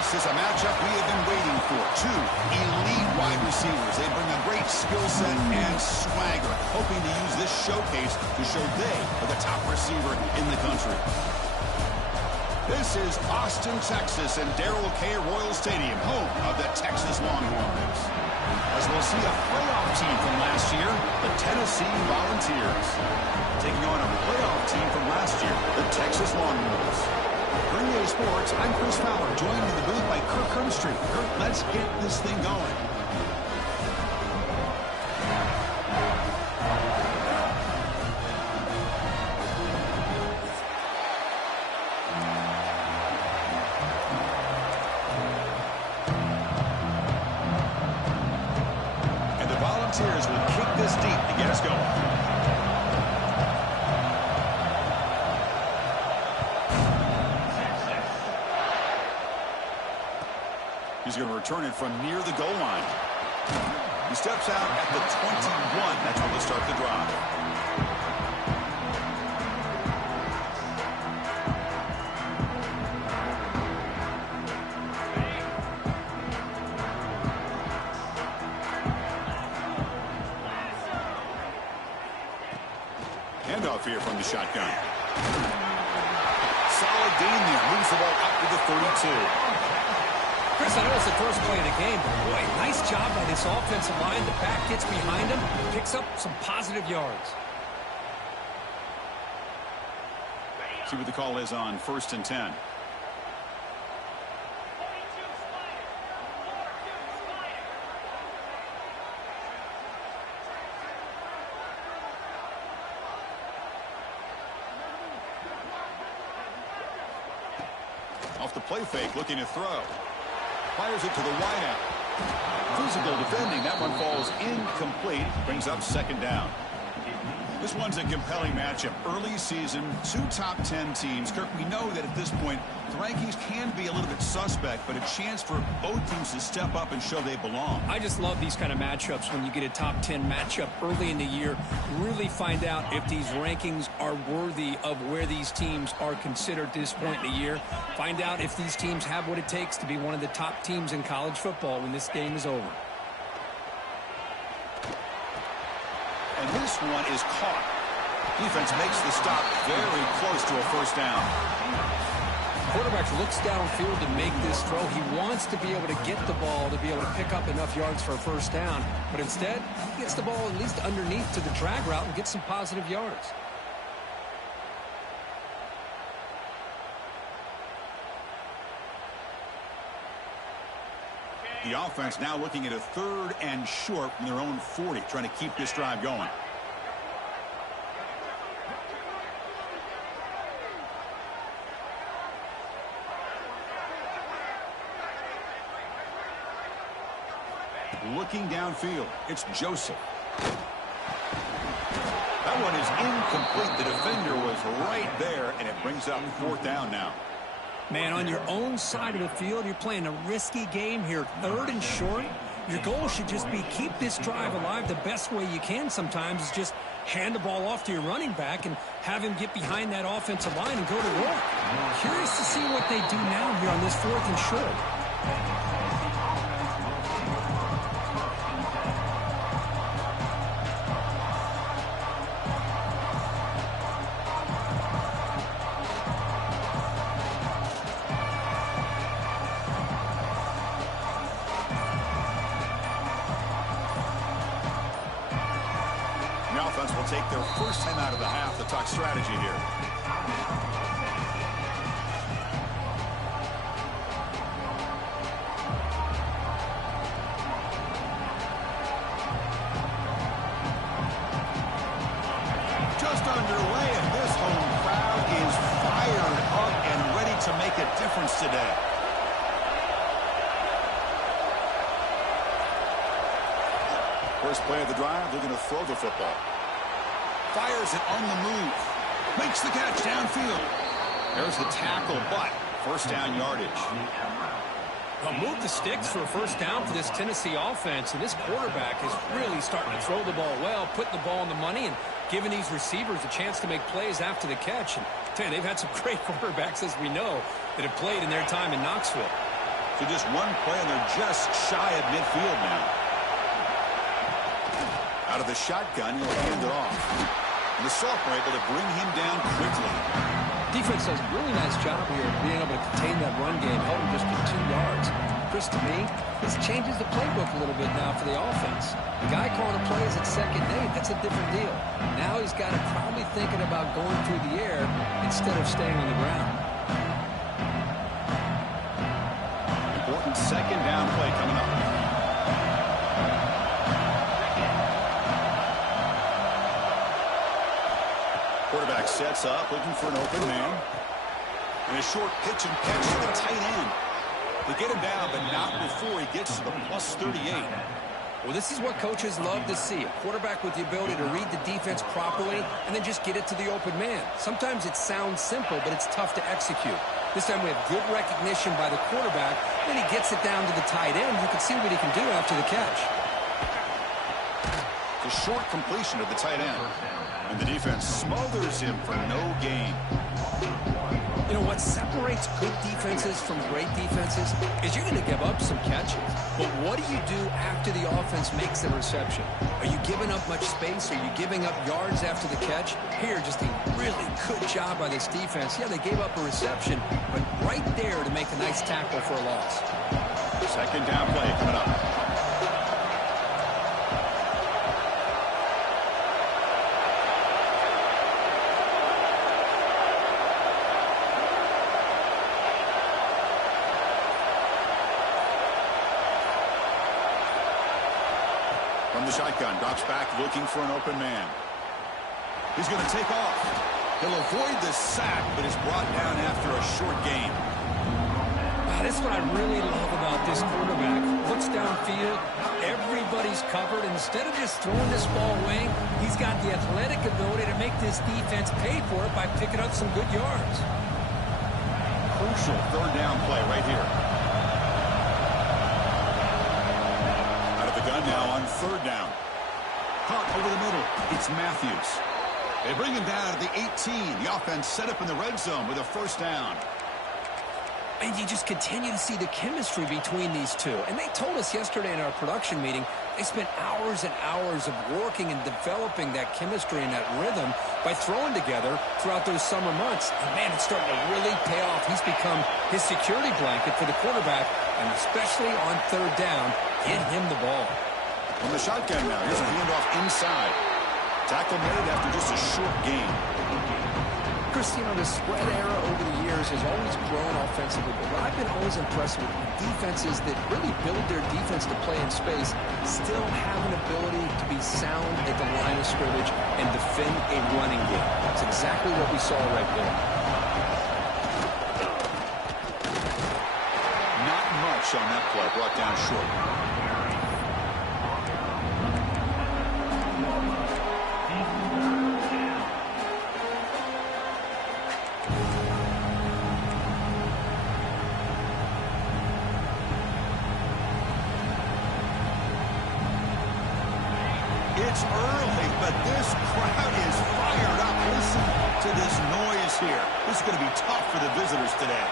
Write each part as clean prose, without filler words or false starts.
This is a matchup we have been waiting for. Two elite wide receivers. They bring a great skill set and swagger, hoping to use this showcase to show they are the top receiver in the country. This is Austin, Texas, and Darrell K. Royal Stadium, home of the Texas Longhorns. As we'll see a playoff team from last year, the Tennessee Volunteers, taking on a playoff team from last year, the Texas Longhorns. For EA Sports, I'm Chris Fowler, joined in the booth by Kirk Herbstreit. Kirk, let's get this thing going. And the Volunteers will kick this deep to get us going. He's going to return it from near the goal line. He steps out at the 21. That's where they'll start the drive. Handoff here from the shotgun. Solid gain there. Moves the ball up to the 32. Chris, I know it's the first play of the game, but boy, nice job by this offensive line. The back gets behind him, picks up some positive yards. See what the call is on 1st and 10. Off the play fake, looking to throw. Fires it to the wideout. Physical defending. That one falls incomplete. Brings up 2nd down. This one's a compelling matchup. Early season, 2 top 10 teams. Kirk, we know that at this point, the rankings can be a little bit suspect, but a chance for both teams to step up and show they belong. I just love these kind of matchups when you get a top 10 matchup early in the year. Really find out if these rankings are worthy of where these teams are considered at this point in the year. Find out if these teams have what it takes to be one of the top teams in college football when this game is over. And this one is caught. Defense makes the stop very close to a 1st down. Quarterback looks downfield to make this throw. He wants to be able to get the ball to be able to pick up enough yards for a 1st down. But instead, he gets the ball at least underneath to the drag route and gets some positive yards. The offense now looking at a 3rd and short from their own 40, trying to keep this drive going. Looking downfield, it's Joseph. That one is incomplete. The defender was right there, and it brings up 4th down now. Man, on your own side of the field, you're playing a risky game here. 3rd and short. Your goal should just be keep this drive alive the best way you can sometimes is just hand the ball off to your running back and have him get behind that offensive line and go to work. Curious to see what they do now here on this 4th and short. Will take their 1st time out of the half to talk strategy here. Just underway, and this home crowd is fired up and ready to make a difference today. First play of the drive, they're going to throw the football. Fires it on the move. Makes the catch downfield. There's the tackle, but 1st down yardage. Well, move the sticks for a 1st down for this Tennessee offense, and this quarterback is really starting to throw the ball well, putting the ball on the money, and giving these receivers a chance to make plays after the catch. And I tell you, they've had some great quarterbacks, as we know, that have played in their time in Knoxville. to just one play, and they're just shy of midfield now. Out of the shotgun, he'll hand it off. And the Sophomore able to bring him down quickly. Defense does a really nice job here of being able to contain that run game, held him just for 2 yards. Chris, to me, this changes the playbook a little bit now for the offense. The guy calling the plays at 2nd and 8, that's a different deal. Now he's got to probably thinking about going through the air instead of staying on the ground. Important 2nd down play coming up. Quarterback sets up, looking for an open man. And a short pitch and catch to the tight end. They get him down, but not before he gets to the plus 38. Well, this is what coaches love to see. A quarterback with the ability to read the defense properly and then just get it to the open man. Sometimes it sounds simple, but it's tough to execute. This time we have good recognition by the quarterback. Then he gets it down to the tight end. You can see what he can do after the catch. The short completion of the tight end. And the defense smothers him for no gain. You know, what separates good defenses from great defenses is you're going to give up some catches. But what do you do after the offense makes the reception? Are you giving up much space? Are you giving up yards after the catch? Here, just a really good job by this defense. Yeah, they gave up a reception, but right there to make a nice tackle for a loss. 2nd down play coming up. From the shotgun, drops back looking for an open man. He's going to take off. He'll avoid the sack, but is brought down after a short gain. That's what I really love about this quarterback. Looks downfield, everybody's covered. Instead of just throwing this ball away, he's got the athletic ability to make this defense pay for it by picking up some good yards. Crucial 3rd down play right here. Gun now on 3rd down. Caught over the middle. It's Matthews. They bring him down to the 18. The offense set up in the red zone with a 1st down. And you just continue to see the chemistry between these two. And they told us yesterday in our production meeting, they spent hours and hours of working and developing that chemistry and that rhythm by throwing together throughout those summer months. And, man, it's starting to really pay off. He's become his security blanket for the quarterback, and especially on 3rd down, get him the ball. From the shotgun now, here's a handoff inside. Tackle made after just a short gain. Chris, you know, the spread era over the years has always grown offensively, but I've been always impressed with defenses that really build their defense to play in space, still have an ability to be sound at the line of scrimmage and defend a running game. That's exactly what we saw right there. Not much on that play, brought down short. It's early, but this crowd is fired up. Listen to this noise here. This is going to be tough for the visitors today.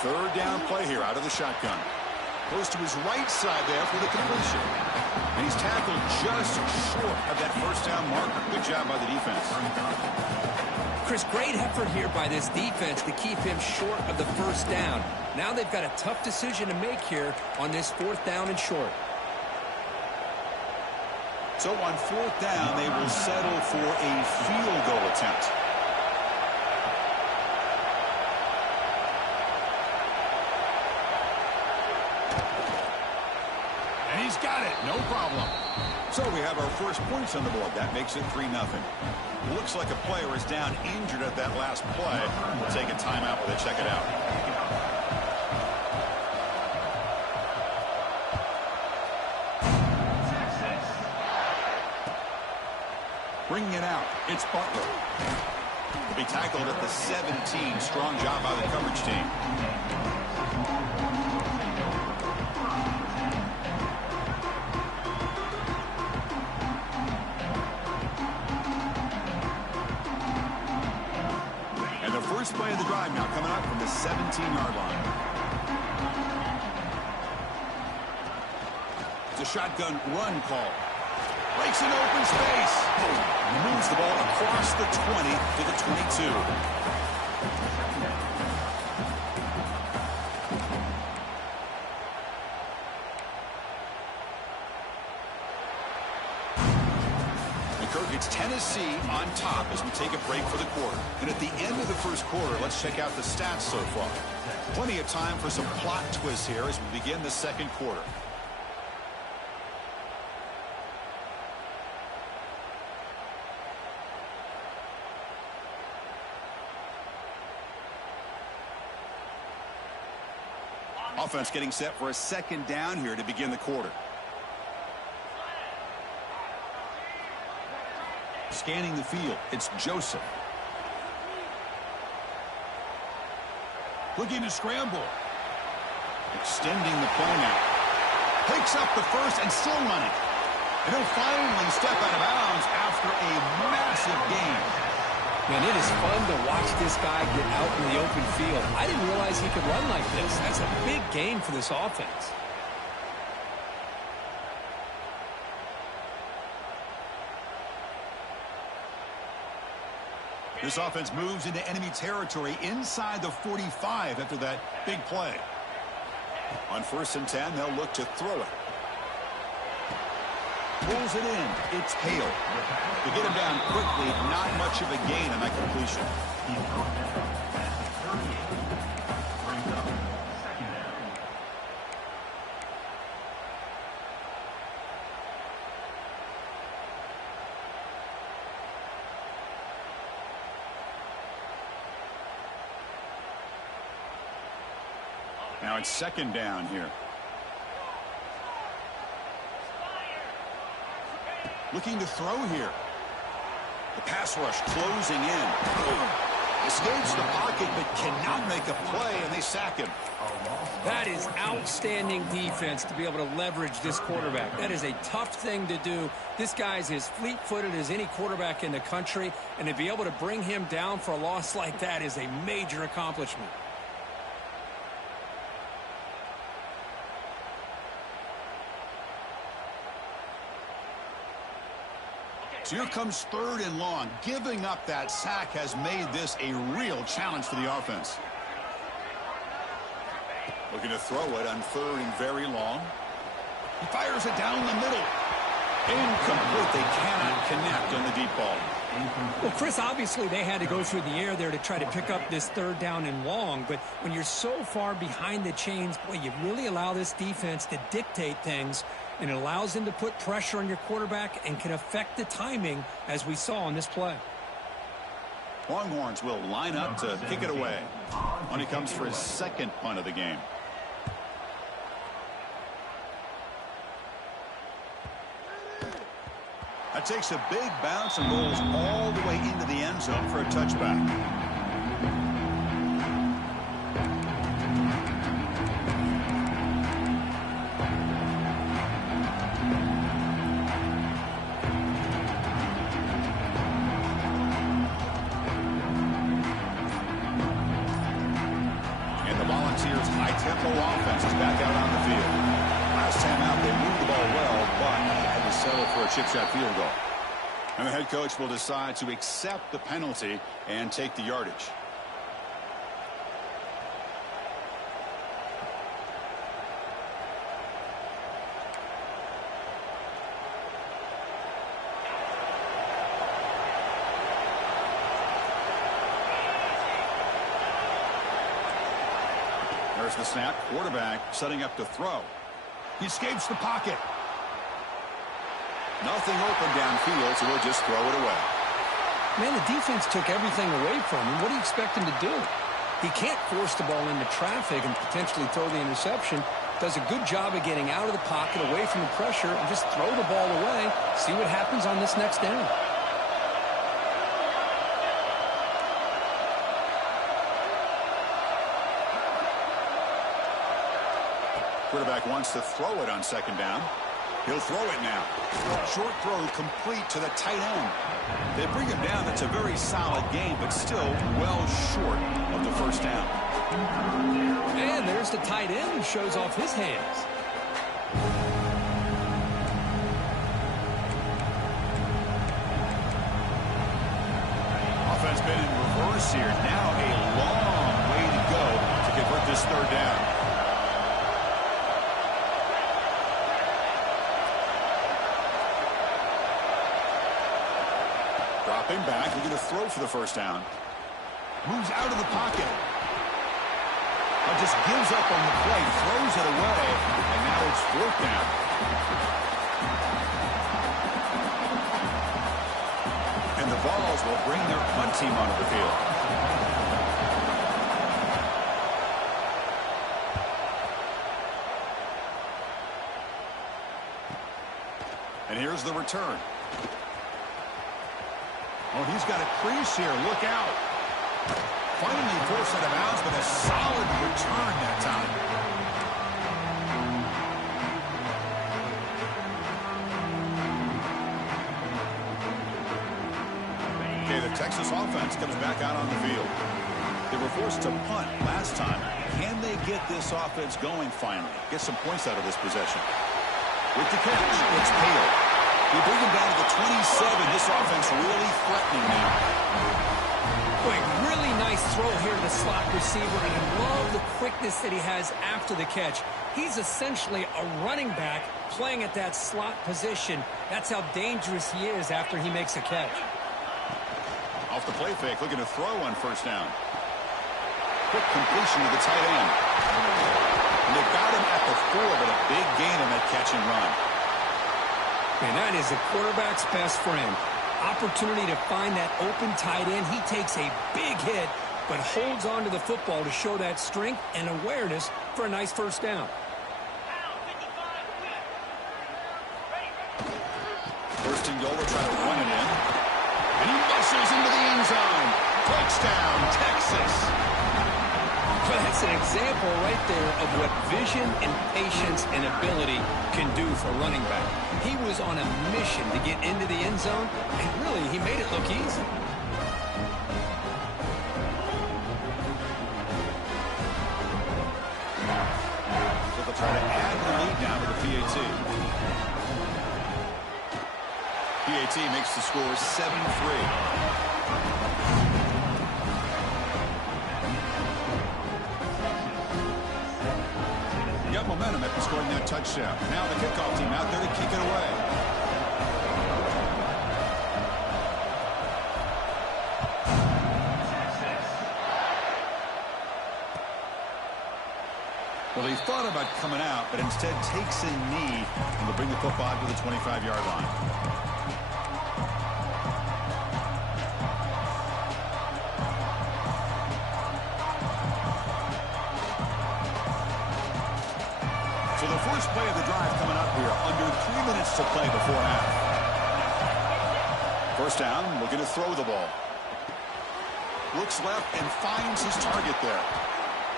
Third down play here out of the shotgun. Goes to his right side there for the completion. And he's tackled just short of that 1st down marker. Good job by the defense. Chris, great effort here by this defense to keep him short of the 1st down. Now they've got a tough decision to make here on this 4th down and short. So on 4th down, they will settle for a field goal attempt. And he's got it. No problem. So we have our first points on the board. That makes it 3-0. Looks like a player is down injured at that last play. We'll take a timeout while they check it out. Bringing it out, it's Butler. He'll be tackled at the 17. Strong job by the coverage team. First play of the drive now coming up from the 17-yard line. It's a shotgun run call. Breaks in open space. Moves the ball across the 20 to the 22. It's Tennessee on top as we take a break for the quarter. And at the end of the first quarter, let's check out the stats so far. Plenty of time for some plot twists here as we begin the second quarter. Offense getting set for a second down here to begin the quarter. Scanning the field, it's Joseph. Looking to scramble. Extending the play now. Picks up the first and still running. And he'll finally step out of bounds after a massive gain. Man, it is fun to watch this guy get out in the open field. I didn't realize he could run like this. That's a big gain for this offense. This offense moves into enemy territory inside the 45 after that big play. On 1st and 10, they'll look to throw it. Pulls it in. It's Hale. To get him down quickly, not much of a gain on that completion. Now it's second down here. Looking to throw here. The pass rush closing in. Escapes the pocket but cannot make a play, and they sack him. That is outstanding defense to be able to leverage this quarterback. That is a tough thing to do. This guy's as fleet-footed as any quarterback in the country, and to be able to bring him down for a loss like that is a major accomplishment. So here comes 3rd and long. Giving up that sack has made this a real challenge for the offense. Looking to throw it on 3rd and very long. He fires it down the middle. Incomplete. They cannot connect on the deep ball. Well, Chris, obviously they had to go through the air there to try to pick up this 3rd down and long, but when you're so far behind the chains, boy, you really allow this defense to dictate things, and it allows them to put pressure on your quarterback and can affect the timing, as we saw on this play. Longhorns will line up to kick it away when he comes for his second punt of the game. That takes a big bounce and rolls all the way into the end zone for a touchback. And the Volunteers' high-tempo offense is back out on the field. Last time out, they moved the ball well, but had to settle for a chip shot field goal. And the head coach will decide to accept the penalty and take the yardage. There's the snap. Quarterback setting up to throw. He escapes the pocket. Nothing open downfield, so he'll just throw it away. Man, the defense took everything away from him. What do you expect him to do? He can't force the ball into traffic and potentially throw the interception. Does a good job of getting out of the pocket, away from the pressure, and just throw the ball away. See what happens on this next down. Quarterback wants to throw it on second down. He'll throw it now. Short throw complete to the tight end. They bring him down. That's a very solid game, but still well short of the first down. And there's the tight end who shows off his hands. Offense been in reverse here. Now a long way to go to convert this third down. Dropping back, looking to throw for the first down. Moves out of the pocket. Just gives up on the play, throws it away, and now it's fourth down. And the Vols will bring their punt team onto the field. And here's the return. Oh, he's got a crease here. Look out. Finally forced out of bounds, but a solid return that time. Okay, the Texas offense comes back out on the field. They were forced to punt last time. Can they get this offense going finally? Get some points out of this possession. With the catch, it's Pale. We bring him down to the 27. This offense really threatening now. Quick, really nice throw here to the slot receiver, and I love the quickness that he has after the catch. He's essentially a running back playing at that slot position. That's how dangerous he is after he makes a catch. Off the play fake, looking to throw on first down. Quick completion to the tight end. And they've got him at the 4, but a big gain on that catch and run. And that is a quarterback's best friend. Opportunity to find that open tight end. He takes a big hit, but holds on to the football to show that strength and awareness for a nice first down. First and goal, they'll try to run it in. And he muscles into the end zone. Touchdown, Texas. Well, that's an example right there of what vision and patience and ability can do for a running back. He was on a mission to get into the end zone, and really, he made it look easy. So they'll try to add the lead now to the PAT. PAT makes the score 7-3. Got momentum after scoring that touchdown. Now the kickoff team out there to kick it away. Well, he thought about coming out, but instead takes a knee and will bring the football to the 25-yard line. So the first play of the drive coming up here, under 3 minutes to play before half. First down, looking to throw the ball. Looks left and finds his target there.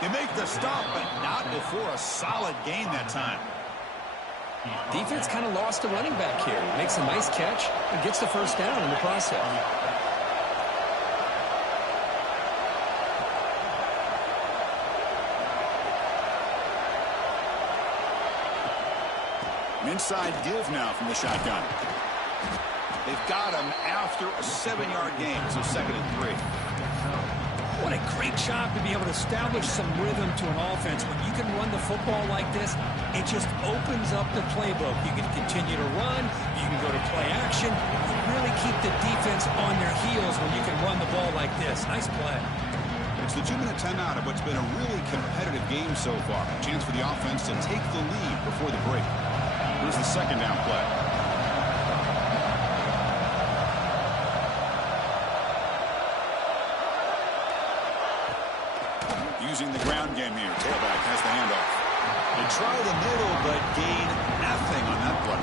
They make the stop, but not before a solid gain that time. Defense kind of lost the running back here. Makes a nice catch and gets the first down in the process. Inside give now from the shotgun. They've got him after a 7-yard gain, so 2nd and 3. What a great job to be able to establish some rhythm to an offense. When you can run the football like this, it just opens up the playbook. You can continue to run. You can go to play action. You really keep the defense on their heels when you can run the ball like this. Nice play. It's the 2-minute timeout of what's been a really competitive game so far. A chance for the offense to take the lead before the break. Here's the second down play. Using the ground game here. Tailback has the handoff. They try the middle, but gain nothing on that play.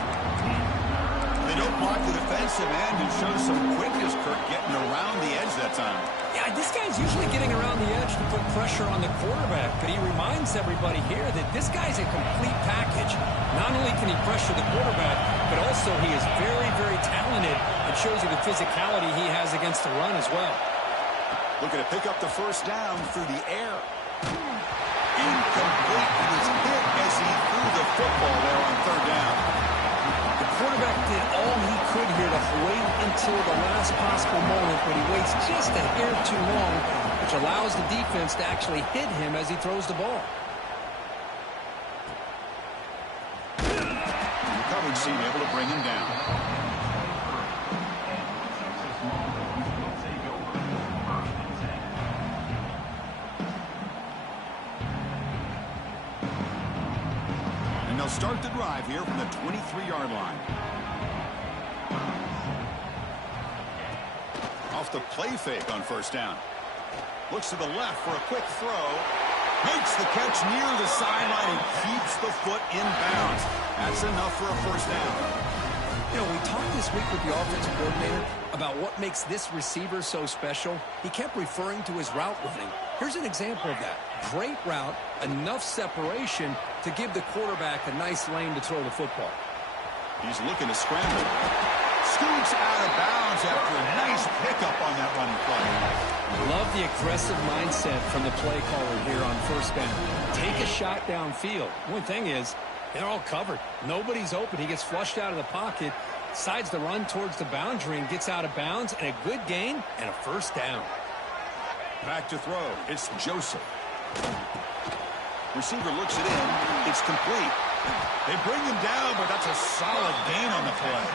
They don't block the defensive end and show some quickness Kirk getting around the edge that time. Yeah, this guy's usually getting around the edge to put pressure on the quarterback, but he reminds everybody here that this guy's a complete package. Not only can he pressure the quarterback, but also he is very, very talented and shows you the physicality he has against the run as well. Looking to pick up the first down through the air. Incomplete. He was hit as he threw the football there on third down. The quarterback did all he could here to wait until the last possible moment, but he waits just a hair too long, which allows the defense to actually hit him as he throws the ball. The coverage team able to bring him down. And they'll start the drive here from the 23-yard line. Off the play fake on first down. Looks to the left for a quick throw. Makes the catch near the sideline and keeps the foot in bounds. That's enough for a first down. You know, we talked this week with the offensive coordinator about what makes this receiver so special. He kept referring to his route running. Here's an example of that. Great route, enough separation to give the quarterback a nice lane to throw the football. He's looking to scramble. Scoots out of bounds after a nice pickup on that running play. Love the aggressive mindset from the play caller here on first down. Take a shot downfield. One thing is, they're all covered. Nobody's open. He gets flushed out of the pocket, decides to run towards the boundary and gets out of bounds, and a good gain and a first down. Back to throw. It's Joseph. Receiver looks it in. It's complete. They bring him down, but that's a solid gain on the play.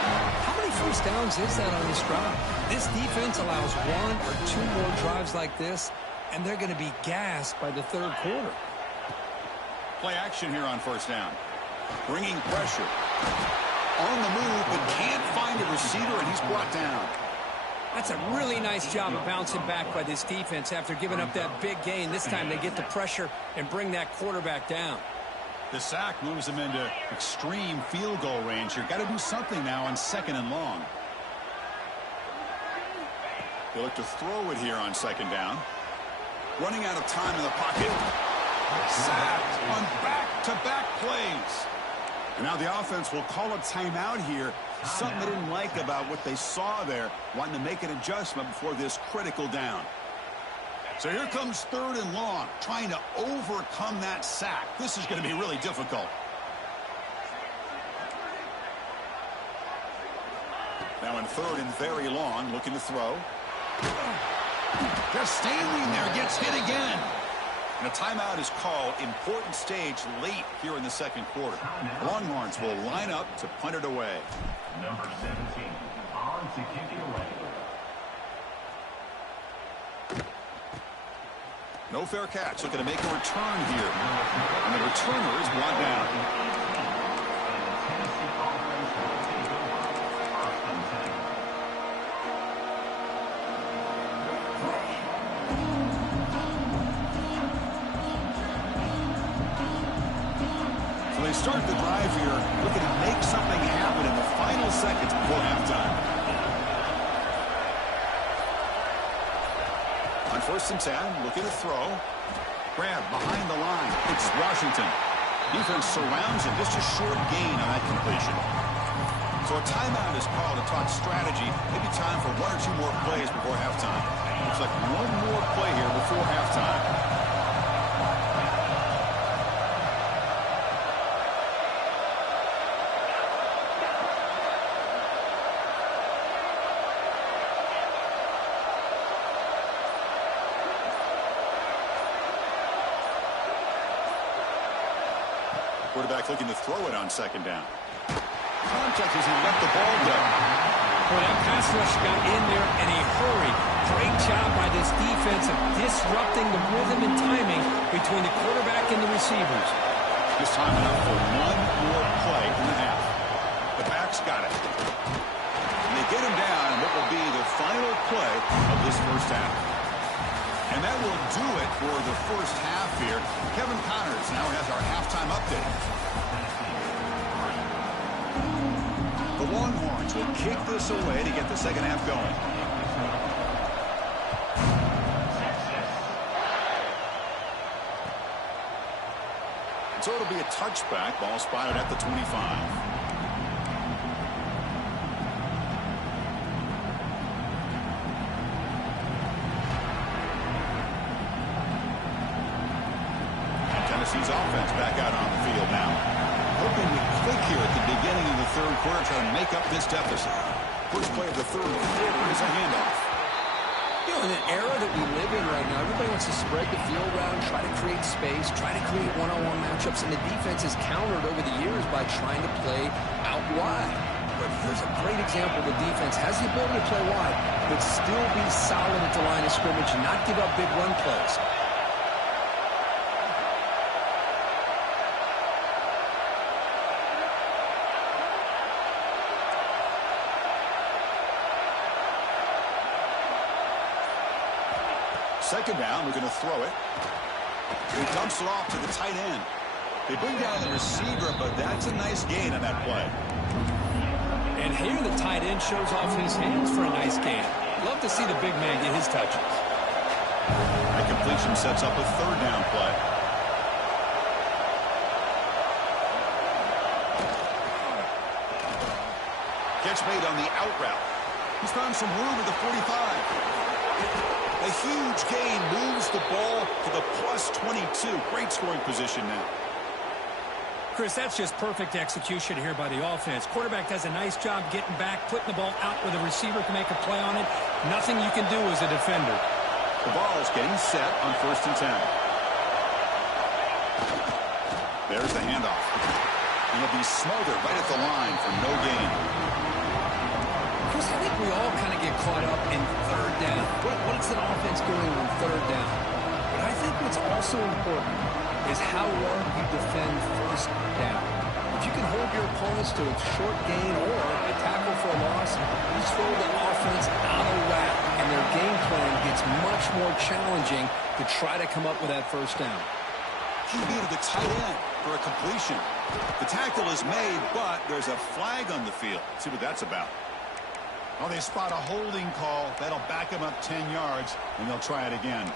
How many first downs is that on this drive? This defense allows one or two more drives like this, and they're going to be gassed by the third quarter. Play action here on first down. Bringing pressure. On the move, but can't find a receiver, and he's brought down. That's a really nice job of bouncing back by this defense after giving up that big gain. This time they get the pressure and bring that quarterback down. The sack moves him into extreme field goal range. You've got to do something now on second and long. They look to throw it here on second down. Running out of time in the pocket. Sacked on back-to-back plays. And now the offense will call a timeout here. Something they didn't like about what they saw there. Wanting to make an adjustment before this critical down. So here comes third and long, trying to overcome that sack. This is going to be really difficult. Now in third and very long, looking to throw. Just standing there, gets hit again. And a timeout is called. Important stage late here in the second quarter. Longhorns will line up to punt it away. Number 17, on to kick it away. No fair catch. Looking to make a return here. And the returner is brought down. So they start the drive here, looking to make something happen in the final seconds before halftime. On first and 10, looking to throw. Grab behind the line. It's Washington. Defense surrounds him. Just a short gain on that completion. So a timeout is called to talk strategy. Maybe time for one or two more plays before halftime. Looks like one more play here before halftime. Quarterback looking to throw it on second down. Contact as he let the ball go. Well, that pass rush got in there in a hurry. Great job by this defense of disrupting the rhythm and timing between the quarterback and the receivers. This time enough for one more play in the half. The back's got it. And they get him down in what will be the final play of this first half. And that will do it for the first half here. Kevin Connors now has our halftime update. The Longhorns will kick this away to get the second half going. So it'll be a touchback. Ball spotted at the 25. Tennessee's offense back out on the field now. Hoping to click here at the beginning of the third quarter, trying to make up this deficit. First play of the third quarter is a handoff. You know, in an era that we live in right now, everybody wants to spread the field around, try to create space, try to create one-on-one matchups, and the defense has countered over the years by trying to play out wide. But here's a great example. The defense has the ability to play wide, but still be solid at the line of scrimmage and not give up big run plays. Second down, we're going to throw it. He dumps it off to the tight end. They bring down the receiver, but that's a nice gain on that play. And here the tight end shows off his hands for a nice gain. Love to see the big man get his touches. That completion sets up a third down play. Catch made on the out route. He's found some room at the 45. A huge gain moves the ball to the plus 22. Great scoring position now. Chris, that's just perfect execution here by the offense. Quarterback does a nice job getting back, putting the ball out where the receiver can make a play on it. Nothing you can do as a defender. The ball is getting set on 1st and 10. There's the handoff. And it'll be smothered right at the line for no gain. Chris, I think we all kind of get caught up in third down. What is an offense doing on third down? But I think what's also important is how well you defend first down. If you can hold your opponents to a short gain or a tackle for a loss, you throw the offense out of whack, and their game plan gets much more challenging to try to come up with that first down. QB to the tight end for a completion. The tackle is made, but there's a flag on the field. Let's see what that's about. Well, they spot a holding call. That'll back him up 10 yards, and they'll try it again.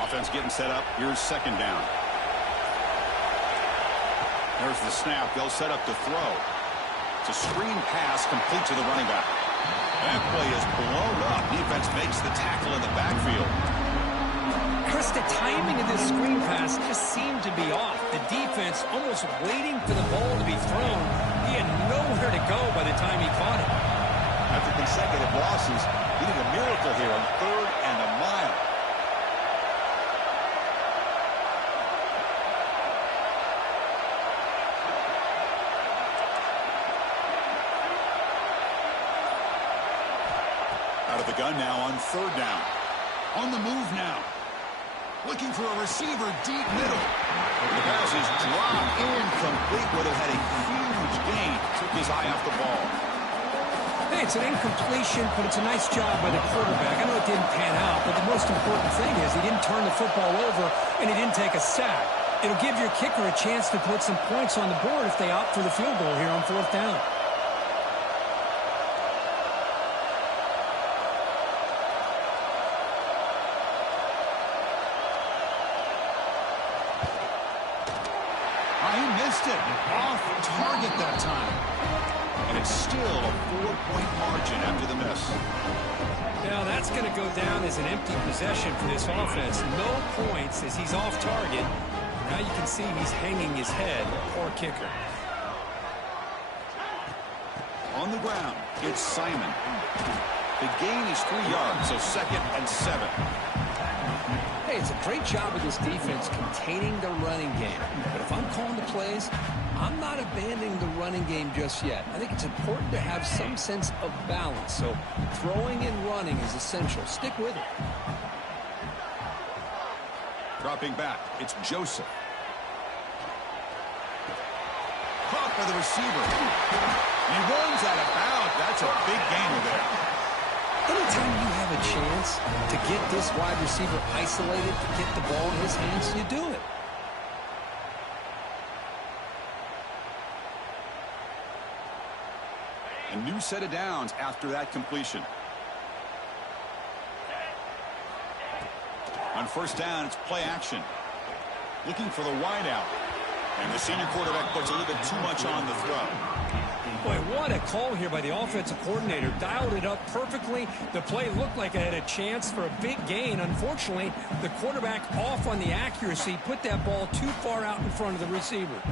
Offense getting set up. Here's second down. There's the snap. They'll set up to throw. It's a screen pass complete to the running back. That play is blown up. Defense makes the tackle in the backfield. Chris, the timing of this screen pass just seemed to be off. The defense almost waiting for the ball to be thrown. He had nowhere to go by the time he caught it. After consecutive losses, he did a miracle here on 3rd and a mile. Out of the gun now on 3rd down. On the move now. Looking for a receiver deep middle. The pass is dropped incomplete. Would have had a huge gain. Took his eye off the ball. Hey, it's an incompletion, but it's a nice job by the quarterback. I know it didn't pan out, but the most important thing is he didn't turn the football over and he didn't take a sack. It'll give your kicker a chance to put some points on the board if they opt for the field goal here on 4th down. Off target that time. And it's still a 4-point margin after the miss. Now that's going to go down as an empty possession for this offense. No points as he's off target. Now you can see he's hanging his head. Poor kicker. On the ground, it's Simon. The gain is 3 yards, so 2nd and 7. Hey, it's a great job of this defense containing the running game. But if I'm calling the plays, I'm not abandoning the running game just yet. I think it's important to have some sense of balance. So throwing and running is essential. Stick with it. Dropping back, it's Joseph. Caught by the receiver. He runs out of bounds. That's a big gainer there. Anytime you have a chance to get this wide receiver isolated, to get the ball in his hands, you do it. A new set of downs after that completion. On first down, it's play action. Looking for the wide out. And the senior quarterback puts a little bit too much on the throw. Boy, what a call here by the offensive coordinator. Dialed it up perfectly. The play looked like it had a chance for a big gain. Unfortunately, the quarterback off on the accuracy, put that ball too far out in front of the receiver.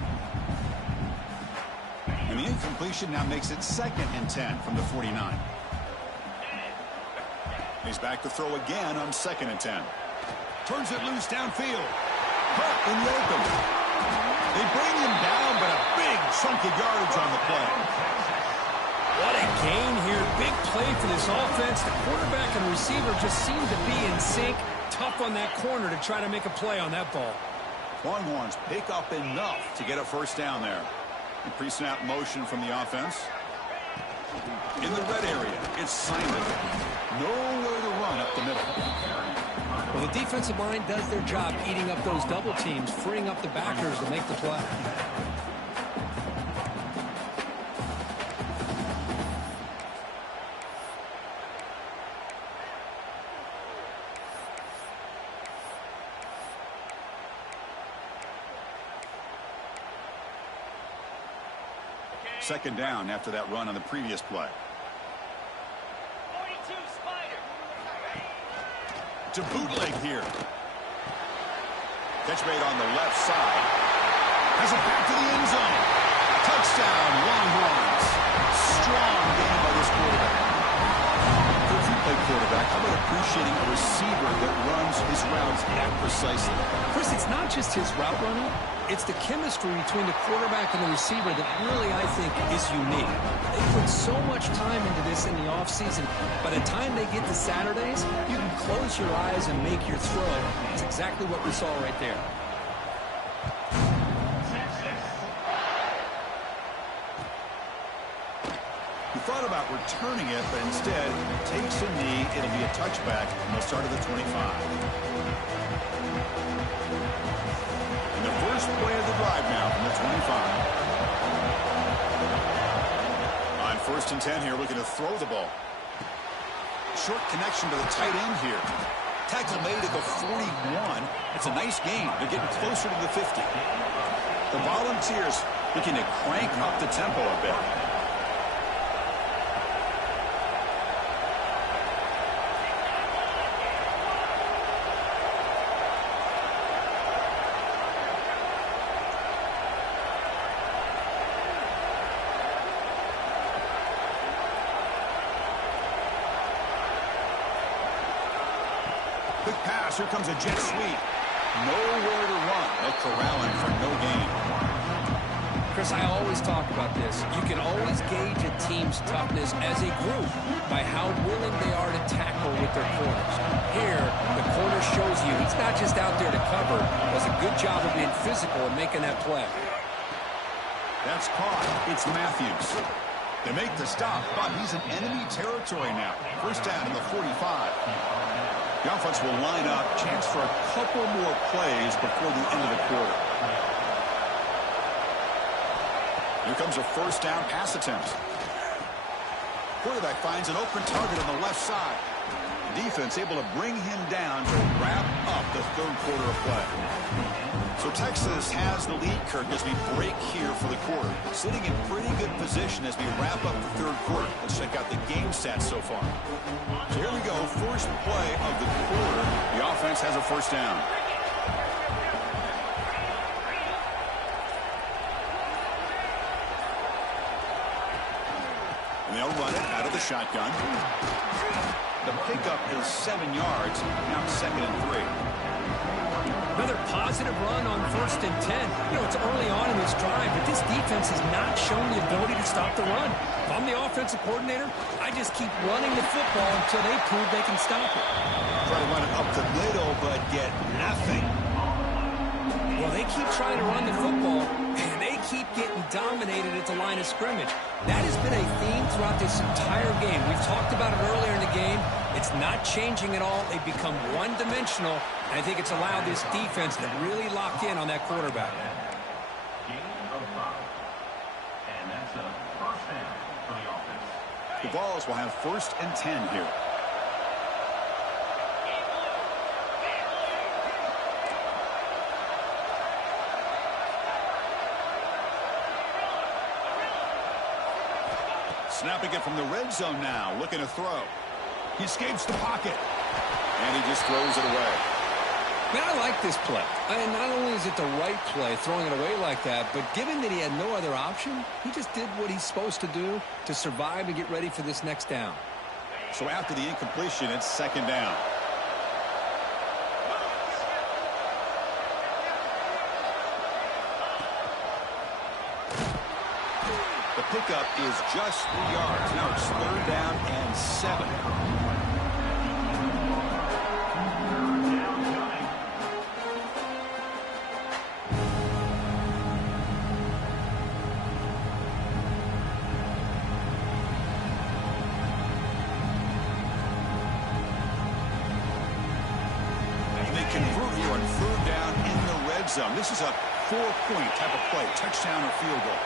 And the incompletion now makes it 2nd and 10 from the 49. He's back to throw again on 2nd and 10. Turns it loose downfield. Caught in the open. They bring him down, but a big chunk of yardage on the play. What a gain here. Big play for this offense. The quarterback and receiver just seem to be in sync. Tough on that corner to try to make a play on that ball. Longhorns pick up enough to get a first down there. The pre-snap motion from the offense. In the red area, it's Simon. Nowhere to run up the middle. Well, the defensive line does their job eating up those double teams, freeing up the backers to make the play. Second down after that run on the previous play. 42 Spider. To bootleg here. Catch made on the left side. Has it back to the end zone. Touchdown, Longhorns. Strong game by this quarterback. If you play quarterback, how about appreciating a receiver that runs his routes that precisely? Chris, it's not just his route running. It's the chemistry between the quarterback and the receiver that really, I think, is unique. They put so much time into this in the offseason. By the time they get to Saturdays, you can close your eyes and make your throw. That's exactly what we saw right there. He thought about returning it, but instead takes a knee. It'll be a touchback, and they'll start at the 25. And the first play of the drive now from the 25. On 1st and 10 here, looking to throw the ball. Short connection to the tight end here. Tackle made at the 41. It's a nice gain. They're getting closer to the 50. The Volunteers looking to crank up the tempo a bit. Quick pass. Here comes a jet sweep. Nowhere to run. They'll corral him for no gain. Chris, I always talk about this. You can always gauge a team's toughness as a group by how willing they are to tackle with their corners. Here, the corner shows you he's not just out there to cover. Does a good job of being physical and making that play. That's caught. It's Matthews. They make the stop, but he's in enemy territory now. First down to the 45. The offense will line up. Chance for a couple more plays before the end of the quarter. Here comes a first down pass attempt. Quarterback finds an open target on the left side. The defense able to bring him down to wrap up the 3rd quarter of play. So Texas has the lead, Kirk, as we break here for the quarter. Sitting in pretty good position as we wrap up the 3rd quarter. Let's check out the game stats so far. So here we go, first play of the quarter. The offense has a first down. And they'll run it out of the shotgun. The pickup is 7 yards. Now 2nd and 3. Another positive run on 1st and 10. You know, it's early on in this drive, but this defense has not shown the ability to stop the run. If I'm the offensive coordinator, I just keep running the football until they prove they can stop it. Try to run it up the middle, but get nothing. Well, they keep trying to run the football, and they keep getting dominated at the line of scrimmage. That has been a theme throughout this entire game. We've talked about it earlier in the game. It's not changing at all. They've become one-dimensional, and I think it's allowed this defense to really lock in on that quarterback. Gain of 5. And that's a first down for the offense. The Vols will have 1st and 10 here. Snapping it from the red zone now, looking to throw. He escapes the pocket, and he just throws it away. Man, I like this play. And not only is it the right play, throwing it away like that, but given that he had no other option, he just did what he's supposed to do to survive and get ready for this next down. So after the incompletion, it's 2nd down. The pickup is just 3 yards. Now it's 3rd down and 7. They convert here on 3rd down in the red zone. This is a 4-point type of play, touchdown or field goal.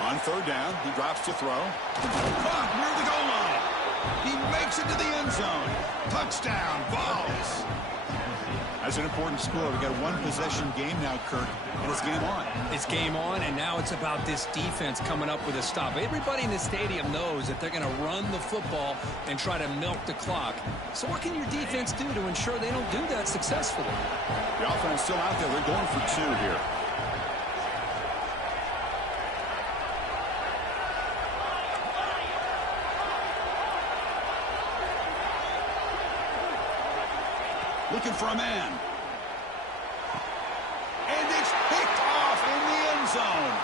On 3rd down, he drops to throw. Caught near the goal line. He makes it to the end zone. Touchdown, Vols. That's an important score. We've got a 1-possession game now, Kirk, and it's game on. It's game on, and now it's about this defense coming up with a stop. Everybody in the stadium knows that they're going to run the football and try to milk the clock. So what can your defense do to ensure they don't do that successfully? The offense still out there. They're going for 2 here. Looking for a man. And it's picked off in the end zone.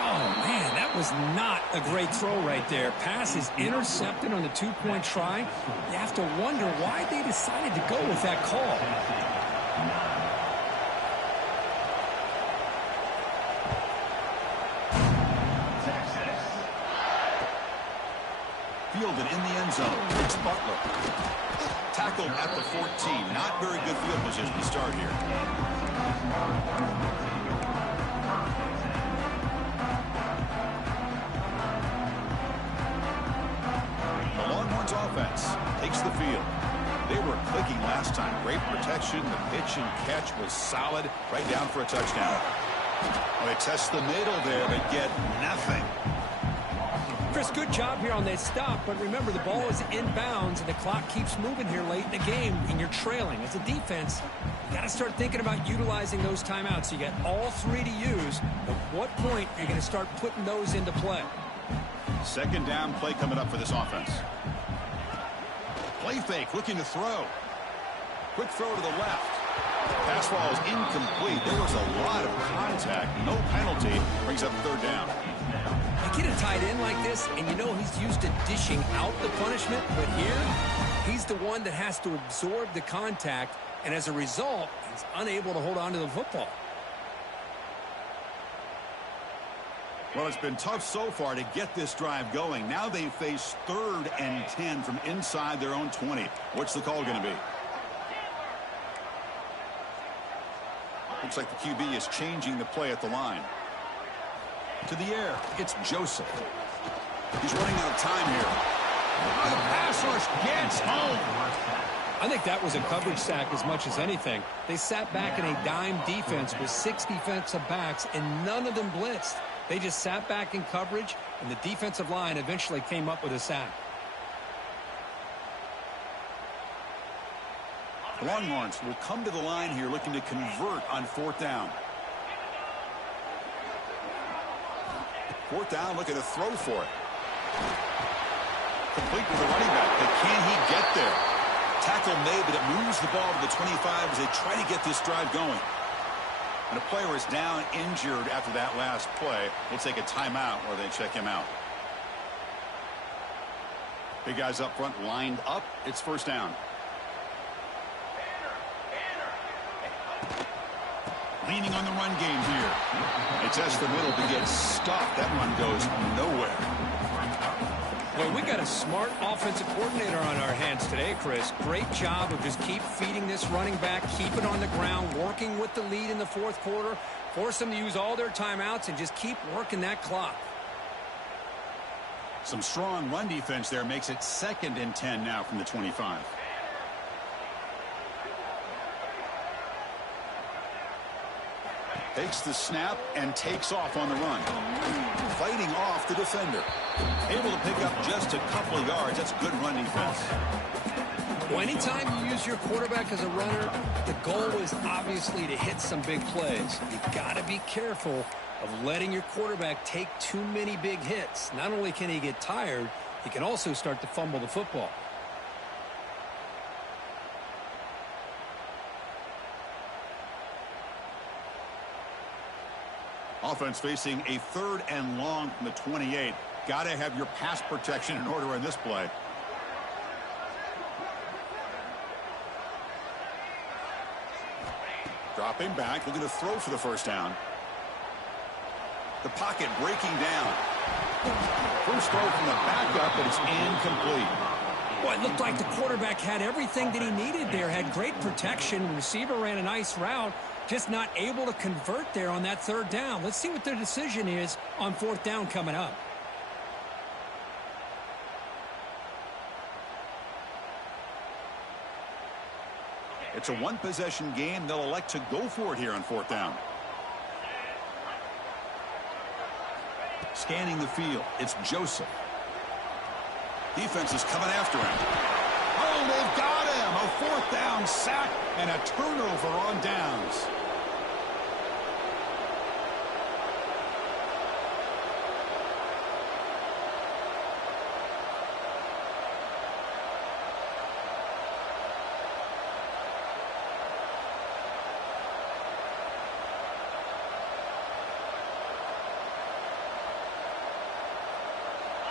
Oh, man, that was not a great throw right there. Pass is intercepted on the 2-point try. You have to wonder why they decided to go with that call. Fielded in the end zone. It's Butler. Tackled at the 14. Not very good field position to start here. The Longhorns offense takes the field. They were clicking last time. Great protection. The pitch and catch was solid. Right down for a touchdown. Well, they test the middle there, but get nothing. Chris, good job here on that stop, but remember, the ball is inbounds, and the clock keeps moving here late in the game, and you're trailing. As a defense, you got to start thinking about utilizing those timeouts. You got all 3 to use. At what point are you going to start putting those into play? 2nd down play coming up for this offense. Play fake, looking to throw. Quick throw to the left. Pass ball is incomplete. There was a lot of contact. No penalty. Brings up 3rd down. You get a tight end like this, and you know he's used to dishing out the punishment, but here, he's the one that has to absorb the contact, and as a result, he's unable to hold on to the football. Well, it's been tough so far to get this drive going. Now they face 3rd and 10 from inside their own 20. What's the call going to be? Looks like the QB is changing the play at the line. To the air, it's Joseph. He's running out of time here. The pass rush gets home. I think that was a coverage sack as much as anything. They sat back in a dime defense with 6 defensive backs, and none of them blitzed. They just sat back in coverage, and the defensive line eventually came up with a sack. The Longhorns will come to the line here looking to convert on 4th down. 4th down, looking to throw for it. Complete with the running back, but can he get there? Tackle made, but it moves the ball to the 25 as they try to get this drive going. And a player is down injured after that last play. We'll take a timeout or they check him out. Big guys up front lined up. It's 1st down. leaning on the run game here. They test the middle to get stuffed. That run goes nowhere. Well, we got a smart offensive coordinator on our hands today, Chris. Great job of just keep feeding this running back, keep it on the ground, working with the lead in the fourth quarter, force them to use all their timeouts, and just keep working that clock. Some strong run defense there makes it 2nd and 10 now from the 25. Takes the snap and takes off on the run. Fighting off the defender. Able to pick up just a couple of yards. That's good run defense. Well, anytime you use your quarterback as a runner, the goal is obviously to hit some big plays. You've got to be careful of letting your quarterback take too many big hits. Not only can he get tired, he can also start to fumble the football. Offense facing a 3rd and long from the 28. Got to have your pass protection in order in this play. Dropping back, looking to throw for the first down. The pocket breaking down. First throw from the backup, but it's incomplete. Well, it looked like the quarterback had everything that he needed there, had great protection. The receiver ran a nice route, just not able to convert there on that 3rd down. Let's see what their decision is on 4th down coming up. It's a one-possession game. They'll elect to go for it here on 4th down. Scanning the field, it's Joseph. Defense is coming after him. Oh, they've got him. A 4th down sack and a turnover on downs.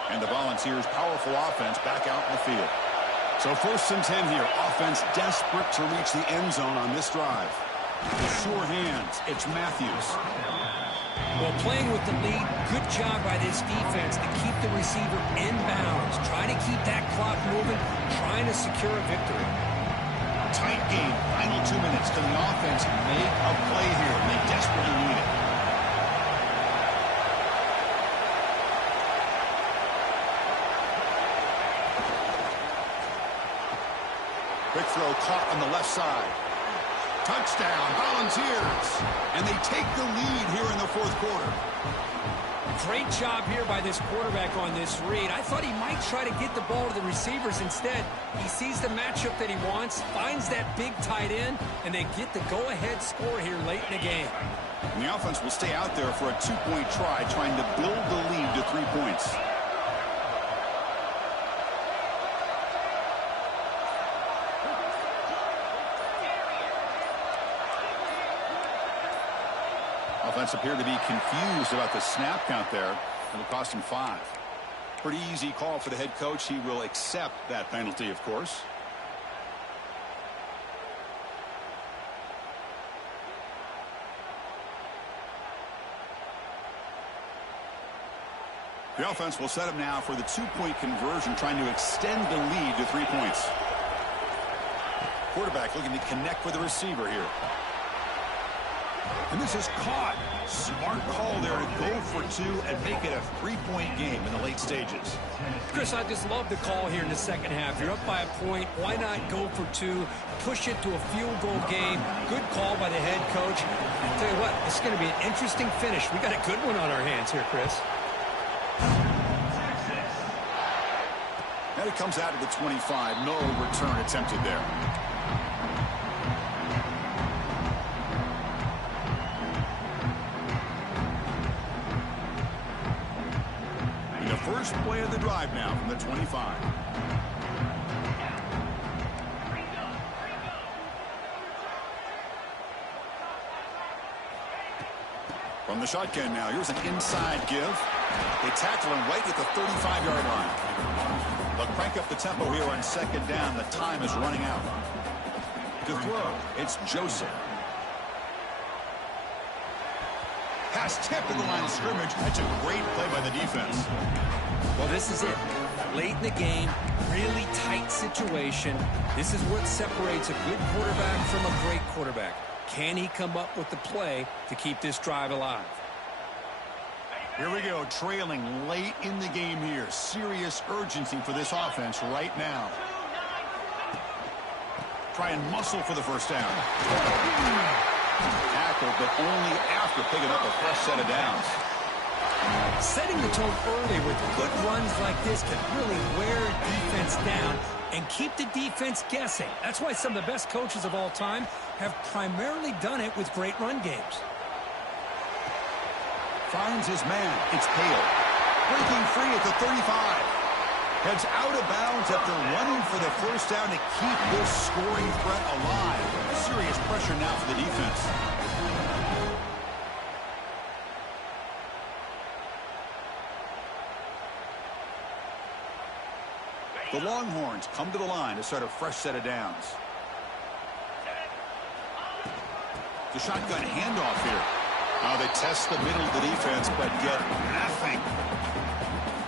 And the Volunteers' powerful offense back out in the field. So 1st and 10 here. Offense desperate to reach the end zone on this drive. With sure hands, it's Matthews. Well, playing with the lead, good job by this defense to keep the receiver in bounds. Trying to keep that clock moving, trying to secure a victory. Tight game. Final 2 minutes. Can the offense make a play here? They desperately need it. Quick throw caught on the left side. Touchdown, Volunteers. And they take the lead here in the 4th quarter. Great job here by this quarterback on this read. I thought he might try to get the ball to the receivers. Instead, he sees the matchup that he wants, finds that big tight end, and they get the go-ahead score here late in the game. And the offense will stay out there for a 2-point try, trying to build the lead to 3 points. Offense appeared to be confused about the snap count there. It'll cost him 5. Pretty easy call for the head coach. He will accept that penalty, of course. The offense will set up now for the 2-point conversion, trying to extend the lead to 3 points. Quarterback looking to connect with the receiver here. And this is caught. Smart call there to go for 2 and make it a 3-point game in the late stages. Chris, I just love the call here in the second half. You're up by a point. Why not go for 2, push it to a field goal game? Good call by the head coach. I'll tell you what, it's going to be an interesting finish. We got a good one on our hands here, Chris. Now he comes out of the 25. No return attempted there. First play of the drive now from the 25. From the shotgun now, here's an inside give. They tackle him right at the 35-yard line. They'll crank up the tempo here on 2nd down. The time is running out. To throw, it's Joseph. Pass tipped to the line of scrimmage. That's a great play by the defense. Well, this is it. Late in the game, really tight situation. This is what separates a good quarterback from a great quarterback. Can he come up with the play to keep this drive alive? Here we go, trailing late in the game here. Serious urgency for this offense right now. Try and muscle for the first down. Tackle, but only after picking up a fresh set of downs. Setting the tone early with good runs like this can really wear a defense down and keep the defense guessing. That's why some of the best coaches of all time have primarily done it with great run games. Finds his man. It's Hale. Breaking free at the 35. Heads out of bounds after running for the first down to keep this scoring threat alive. Serious pressure now for the defense. The Longhorns come to the line to start a fresh set of downs. The shotgun handoff here. They test the middle of the defense, but get nothing.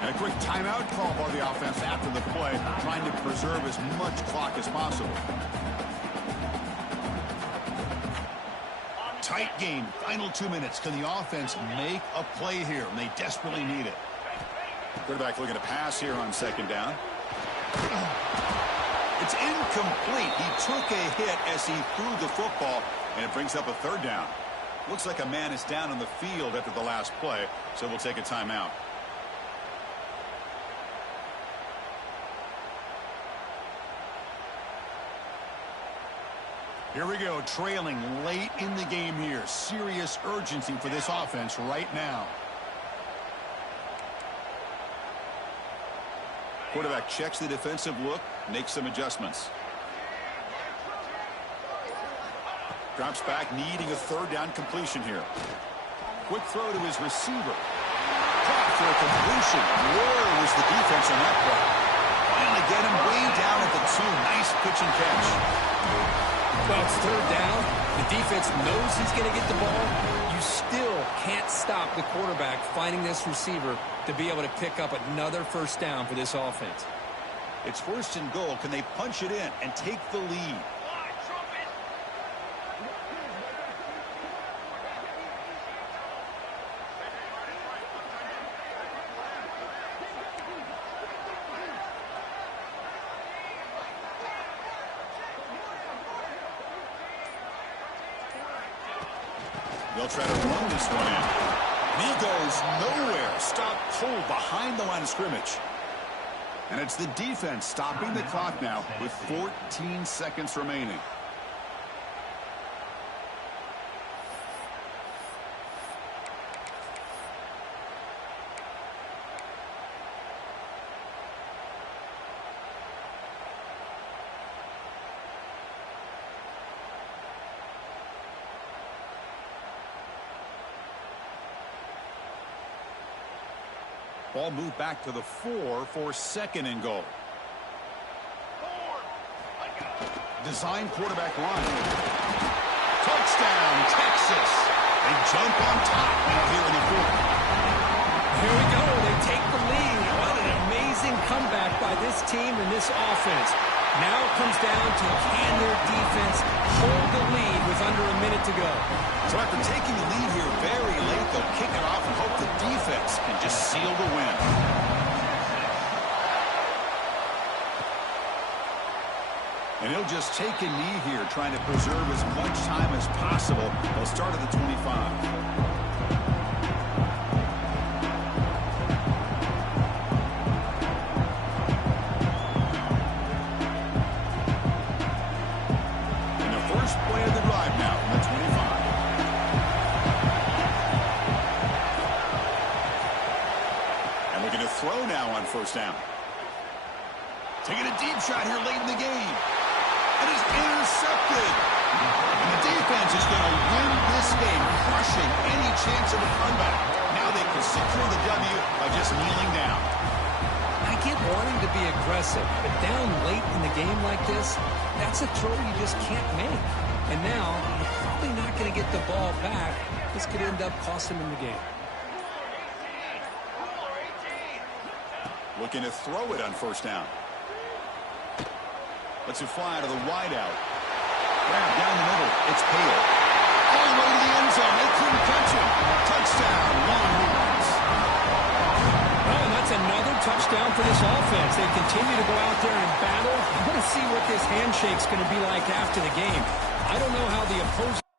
And a quick timeout call by the offense after the play, trying to preserve as much clock as possible. Tight game, final 2 minutes. Can the offense make a play here? And they desperately need it. Quarterback looking to pass here on second down. It's incomplete. He took a hit as he threw the football, and it brings up a third down. Looks like a man is down on the field after the last play, so we'll take a timeout. Here we go, trailing late in the game here. Serious urgency for this offense right now. Quarterback checks the defensive look, makes some adjustments. Drops back, needing a third down completion here. Quick throw to his receiver. Caught for a completion. Where was the defense on that play? Finally get him way down at the 2. Nice pitch and catch. Well, it's third down. The defense knows he's going to get the ball. You still can't stop the quarterback finding this receiver to be able to pick up another first down for this offense. It's first and goal. Can they punch it in and take the lead? They'll try to run this one in. And he goes nowhere. Stop cold behind the line of scrimmage. And it's the defense stopping the clock now with 14 seconds remaining. Ball moved back to the 4 for second and goal. Design quarterback run. Touchdown, Texas. They jump on top now here in the fourth. Here we go. They take the lead. What an amazing comeback by this team and this offense. Now it comes down to can their defense hold the lead with under a minute to go. So after taking the lead here very late, they'll kick it off and hope the defense can just seal the win. And he'll just take a knee here, trying to preserve as much time as possible. They'll start at the 25. First down. Taking a deep shot here late in the game. It is intercepted. And the defense is going to win this game, crushing any chance of a comeback. Now they can secure the W by just kneeling down. I get wanting to be aggressive, but down late in the game like this, that's a throw you just can't make. And now you're probably not going going to get the ball back. This could end up costing him the game. Looking to throw it on first down. Lets it fly to the wideout. Grab down the middle. It's Hale. All the way to the end zone. They couldn't catch him. Touchdown, Longhorns. Well, and that's another touchdown for this offense. They continue to go out there and battle. I want to see what this handshake's going to be like after the game. I don't know how the opposing